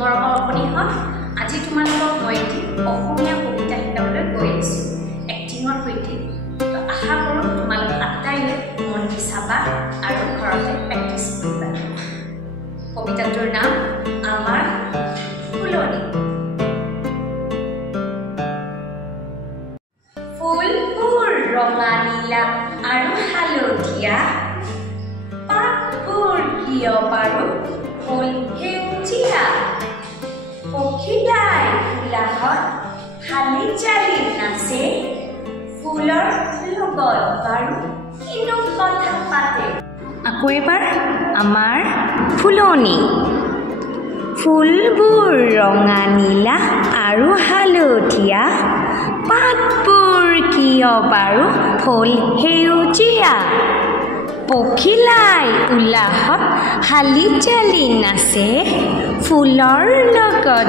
মৰমৰ অপনিহত আজি তোমালোকক মই এটি অসমীয়া কবিতা শিকাবলৈ গৈ আছোঁ এক্টিঙৰ সৈতে। তো আশা কৰোঁ তোমালোক আটাইয়ে মন দি চাবা আৰু ঘৰতে প্ৰেক্টিছ কৰিবা। কবিতাটোৰ নাম আমাৰ ফুলনি। ফুলবোৰ ৰঙা নীলা আৰু হালধীয়া, পাতবোৰ কিয় বাৰু ফুল সেউজীয়া, পখিলাই ফুলাহত হালি জালি নাচে, ফুলৰ লগত বাৰু কিনো কথা পাতে। আকৌ এবাৰ আমাৰ ফুলনি। ফুলবোৰ ৰঙা নীলা আৰু হালধীয়া, পাতবোৰ কিয় বাৰু ফুল সেউজীয়া, পখিলাই উলাহত হালি জালি নাচে, ফুলৰ লগত